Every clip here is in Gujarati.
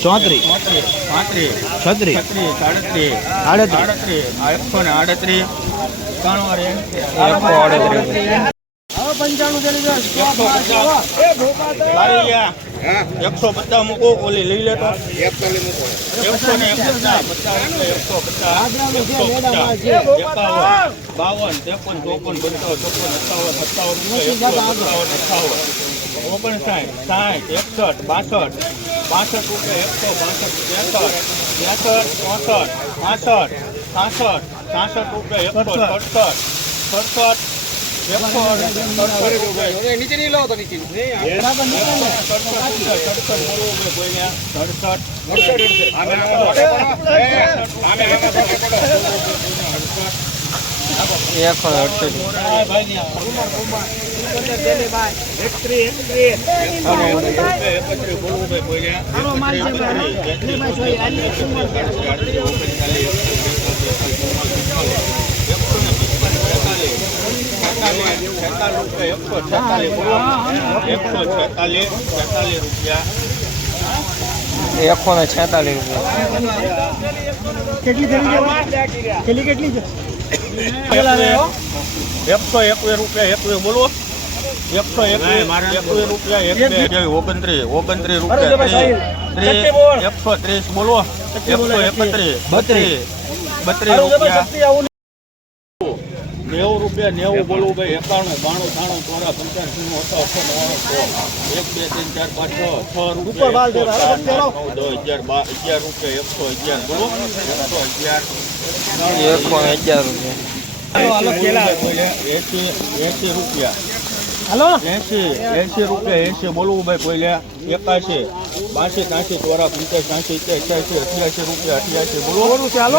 ચોત્રીસ છત્રીસ આડત્રીસ એકસો ને આડત્રીસ એકસો એકસો પચાસ મૂકો ઓલી લઈ લેતો એકસો ને એકસો પચાસ એકસો એકાવન બાવન ત્રેપન ચોપન પંચાવન ચોપન સત્તાવન સત્તાવન અઠાવન ઓગણસાઠ સાઠ એકસઠ બાસઠ બાસઠ રૂપિયા એકસો બાસઠ ત્રેસઠ ત્રેસઠ ચોસઠ પાસઠ સાસઠ સાસઠ રૂપિયા એકસો સડસઠ. સડસઠ સડસઠ નીચે નહીં લાવો તો નીચે એકસો અડસઠ એકસો છેતાલીસ છેતાલીસ રૂપિયા એકસો ને છેતાલીસ રૂપિયા એકસો એકવીસ રૂપિયા એકવીસ બોલો. એકસો એકવીસ રૂપિયા ઓગણત્રીસ ઓગણત્રીસ રૂપિયા ત્રીસ એકસો ત્રીસ બોલો. એકસો એકત્રીસ બત્રીસ. બત્રીસ રૂપિયા. નેવું રૂપિયા નેવું બોલવું ભાઈ એકાણું બાણું છાણું ચોરા પંચ્યાસી નું હતો અઠો નવાણું એક બે ત્રણ ચાર પાંચ છ છ રૂપિયા અગિયાર બાર અગિયાર રૂપિયા એકસો અગિયાર બોલો. એકસો અગિયાર. એકસો અગિયાર રૂપિયા. એસી એસી રૂપિયા. એસી એસી રૂપિયા એસી બોલવું ભાઈ કોઈ લે. એકાશી બાસી ત્યાંસી ચોરા પંચાસી ત્યાંસી એક્યાસી અઠ્યાસી રૂપિયા અઠ્યાસી બોલો.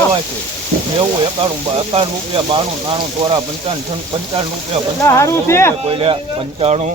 નેવાસી નેવું એકાણું એકાણું રૂપિયા બાણું નાણું ચોરા પંચાણું છન્નું, પંચાણું રૂપિયા પંચાણું કોઈ લે. પંચાણું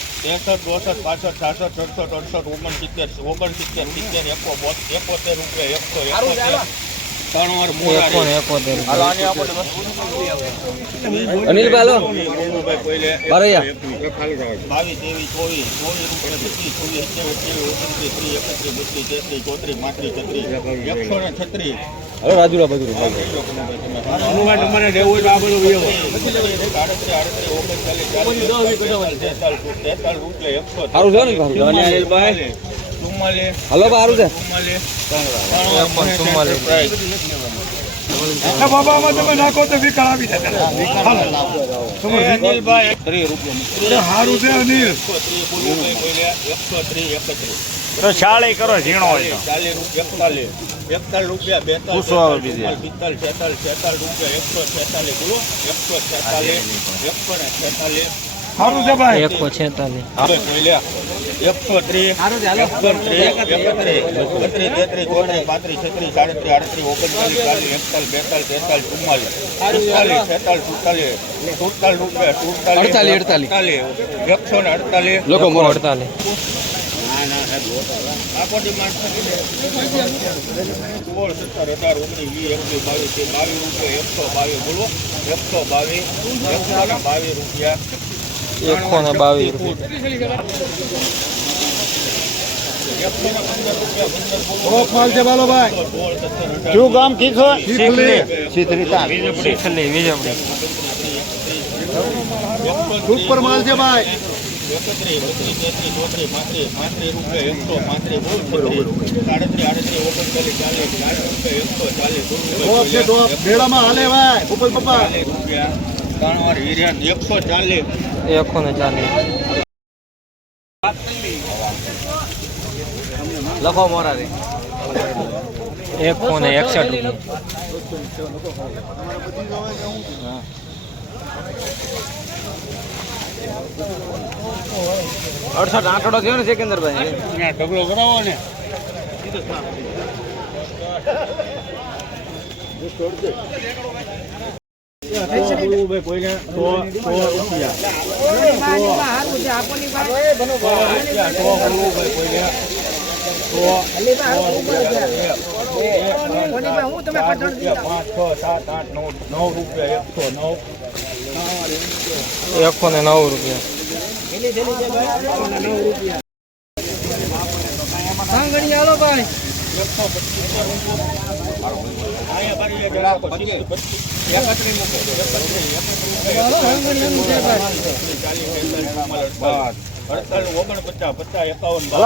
ત્રેસઠ ચોસઠ પાસઠ છાસઠ સડસઠ અડસઠ ઓગણસિત્તેર ઓગણસિત્તેર સિત્તેર એકો એકોતેર રૂપિયા એકસો એકોતેર. મોરારી હાલો આની આપણે અનિલભાઈ હાલો. રાજુલા બધું સારું છે. ને? હલો સારું છે. એકસો ચુમ્માલીસ. બાબામાં તમે નાખો તો વિકળ આવી જાય સારું છે અનિલ. શાળે કરો ઝીણો હોય ચાલીસ રૂપિયા એકતાલીસ. રૂપિયા બેતાલીસ. પિસ્તાલીસ છેતાલીસ છેતાલીસ રૂપિયા એકસો છેતાલીસ બોલો. એકસો છેતાલીસ એકસો ને છેતાલીસ. સારું છે ભાઈ. એકસો છેતાલીસ હવે જોઈ લે. એકસો ત્રીસ એકસો ત્રીસ બત્રીસ તેત્રીસ ચોત્રીસ પાંત્રીસ છત્રીસ સાડત્રીસ આડત્રીસ ઓગણચાલીસ ચાલીસ એકતાલીસ બેતાલીસ તેતાલીસ ચુમ્માલીસ પિસ્તાલીસ છેતાલીસ સુડતાલીસ સુડતાલીસ રૂપિયા સુડતાલીસ અડતાલીસ, અડતાલીસ. અડતાલીસ એકસો ને અડતાલીસ. લોકો મોર. અડતાલીસ. સોળ સત્તર અઢાર ઓગણીસ વીસ એકવીસ બાવીસ બાવીસ રૂપિયા એકસો બાવીસ બોલો. એકસો બાવીસ એકસો ને બાવીસ રૂપિયા. એકસો ને બાવીસ રૂપિયા શું ગામ કીધો શીખલી ઉપર માલ છે? ભાઈ એકત્રીસ બત્રીસ તેત્રીસ ચોત્રીસ પાંત્રીસ પાંત્રીસ રૂપિયા એકસો પાંત્રીસ બોલ સાડત્રીસ આડત્રીસ ઓગણચાલીસ ચાલીસ ચાલીસ રૂપિયા એકસો ચાલીસ ડોપ છે હાલે ભાઈ. ગોપાલ પપ્પા રૂપિયા ત્રણ વાર હિરિયાન એકસો ચાલીસ એકસો ને ચાલીસ લખો મોરારી એકસો ને એકસઠ અડસઠ આંકડો થયો ને સિકંદરભાઈ. ઢગલો કરાવો ને. આઠ નવ નવ રૂપિયા એકસો ને નવ રૂપિયા અહીંયા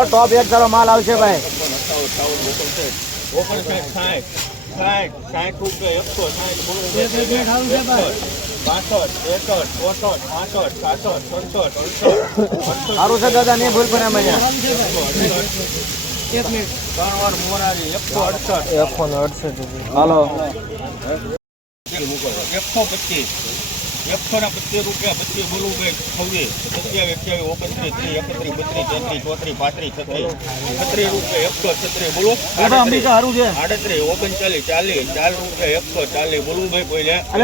ટોપ એક ચાલો માલ આવશે ભાઈ. ઓગણસાઠ સાઠ સાઠ સાઠ રૂપિયા એકસો સાઠ સારું છે દાદા નહીં ભૂલ પણ એમ ત્રણ વાર મોરારી એકસો ને અડસઠ હાલો એકસો પચીસ એકસો ને પચીસ રૂપિયા પચીસ બોલવું ભાઈ છવ્વીસ સત્યાવીસ અઠ્યાવીસ ઓગણત્રીસ ત્રીસ એકત્રીસ બત્રીસ તેત્રીસ ચોત્રીસ પાંત્રીસ છત્રીસ છત્રીસ રૂપિયા એકસો છત્રીસ બોલો અંબિકા સારું છે આડત્રીસ ઓગણચાલીસ ચાલીસ ચાર રૂપિયા એકસો ચાલીસ બોલવું ભાઈ અલે